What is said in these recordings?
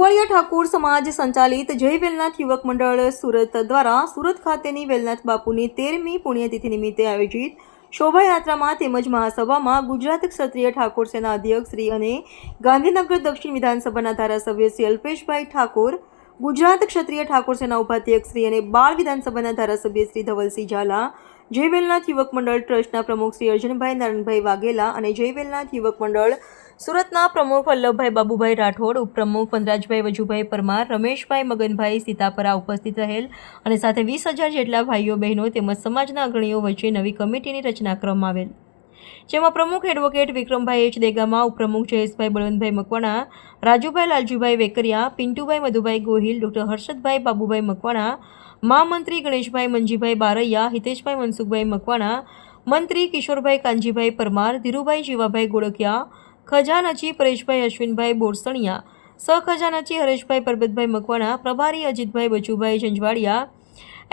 સુવાળિયા ઠાકોર સમાજ સંચાલિત જય વેલનાથ યુવક મંડળ સુરત દ્વારા સુરત ખાતેની વેલનાથ બાપુની 13મી પુણ્યતિથિ નિમિત્તે આયોજિત શોભાયાત્રામાં તેમજ મહાસભામાં ગુજરાત ક્ષત્રિય ઠાકોર સેના અધ્યક્ષ શ્રી અને ગાંધીનગર દક્ષિણ વિધાનસભાના ધારાસભ્ય શ્રી અલ્પેશભાઈ ઠાકોર, ગુજરાત ક્ષત્રિય ઠાકોર સેના ઉપાધ્યક્ષ શ્રી અને બાળ વિધાનસભાના ધારાસભ્ય શ્રી ધવલસિંહ ઝાલા, જય વેલનાથ યુવક મંડળ ટ્રસ્ટના પ્રમુખ શ્રી અર્જુનભાઈ નારાયણભાઈ વાઘેલા અને જય વેલનાથ યુવક મંડળ સુરતના પ્રમુખ વલ્લભભાઈ બાબુભાઈ રાઠોડ, ઉપપ્રમુખ વનરાજભાઈ વજુભાઈ પરમાર, રમેશભાઈ મગનભાઈ સીતાપરા ઉપસ્થિત રહેલ અને સાથે 20,000 જેટલા ભાઈઓ બહેનો તેમજ સમાજના અગ્રણીઓ વચ્ચે નવી કમિટીની રચના કરવામાં આવેલ, જેમાં પ્રમુખ એડવોકેટ વિક્રમભાઈ એચ દેગામા, ઉપપ્રમુખ જયેશભાઈ બળવંતભાઈ મકવાણા, રાજુભાઈ લાલજીભાઈ વેકરિયા, પિન્ટુભાઈ મધુભાઈ ગોહિલ, ડોક્ટર હર્ષદભાઈ બાબુભાઈ મકવાણા, મહામંત્રી ગણેશભાઈ મંજીભાઈ બારૈયા, હિતેશભાઈ મનસુખભાઈ મકવાણા, મંત્રી કિશોરભાઈ કાનજીભાઈ પરમાર, ધીરુભાઈ જીવાભાઈ ગોળકિયા, ખજાનચી પરેશભાઈ અશ્વિનભાઈ બોરસણિયા, સહખજાનચી હરેશભાઈ પરબતભાઈ મકવાણા, પ્રભારી અજીતભાઈ બચુભાઈ જંજવાડિયા,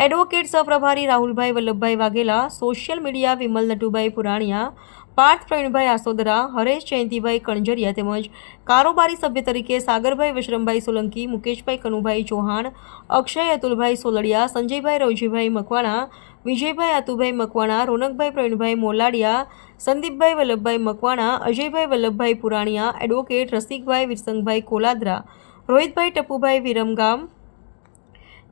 એડવોકેટ સહપ્રભારી રાહુલભાઈ વલ્લભભાઈ વાઘેલા, સોશિયલ મીડિયા વિમલ નટુભાઈ પુરાણિયા, પાર્થ પ્રવીણભાઈ આસોદરા, હરેશ જયંતિભાઈ કણજરિયા તેમજ કારોબારી સભ્ય તરીકે સાગરભાઈ વશરમભાઈ સોલંકી, મુકેશભાઈ કનુભાઈ ચૌહાણ, અક્ષય અતુલભાઈ સોલડિયા, સંજયભાઈ રવજીભાઈ મકવાણા, વિજયભાઈ આતુભાઈ મકવાણા, રોનકભાઈ પ્રવીણભાઈ મોલાડિયા, સંદીપભાઈ વલ્લભભાઈ મકવાણા, અજયભાઈ વલ્લભભાઈ પુરાણિયા, એડવોકેટ રસિકભાઈ વિરસંગભાઈ કોલાદરા, રોહિતભાઈ ટપુભાઈ વિરમગામ,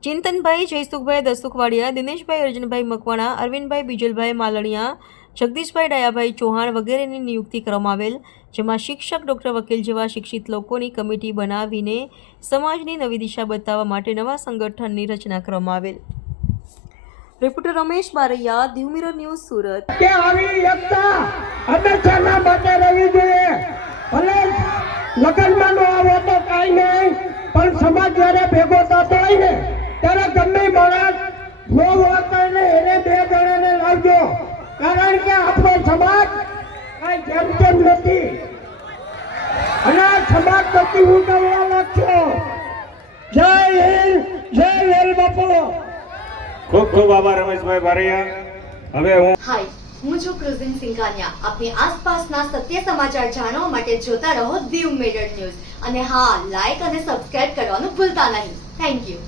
ચિંતનભાઈ જયસુખભાઈ દસુખવાડિયા, દિનેશભાઈ અર્જુનભાઈ મકવાણા, અરવિંદભાઈ બીજલભાઈ માલણિયા, જગદીશભાઈ ડાયાભાઈ ચૌહાણ વગેરેની નિયુક્તિ કરવામાં આવેલ, જેમાં શિક્ષક, ડોક્ટર, વકીલ જેવા શિક્ષિત લોકોની કમિટી બનાવીને સમાજની નવી દિશા બતાવવા માટે નવા સંગઠનની રચના કરવામાં આવેલ. Reporter Ramesh Baraiya, Diu mirror news, Surat. કે આવી એકતા હંમેશાના માટે રહેવી જોઈએ. ભલે લગ્નમાં નો આવો તો કાંઈ નહીં, પણ સમાજ જ્યારે ભેગો થતો હોય ને ત્યારે ગમે માણસ નો હોતા ને એને 2 જણાને લાવજો, કારણ કે આપણો સમાજ કાંઈ જેમ તેમ નથી અને આ સમાજ પ્રતિ હું કરવા લાગશો. જય હિન્દ, જય વેલ બાપુ. ખૂબ ખૂબ આભાર રમેશભાઈ બારૈયા. હવે હું હાય, હું છું ક્રુઝિન સિંઘાનિયા. આપની આસપાસના સત્ય સમાચાર જાણવા માટે જોતા રહો દીવ મિરર ન્યૂઝ અને હા, લાઈક અને સબસ્ક્રાઇબ કરવાનું ભૂલતા નહીં. Thank you.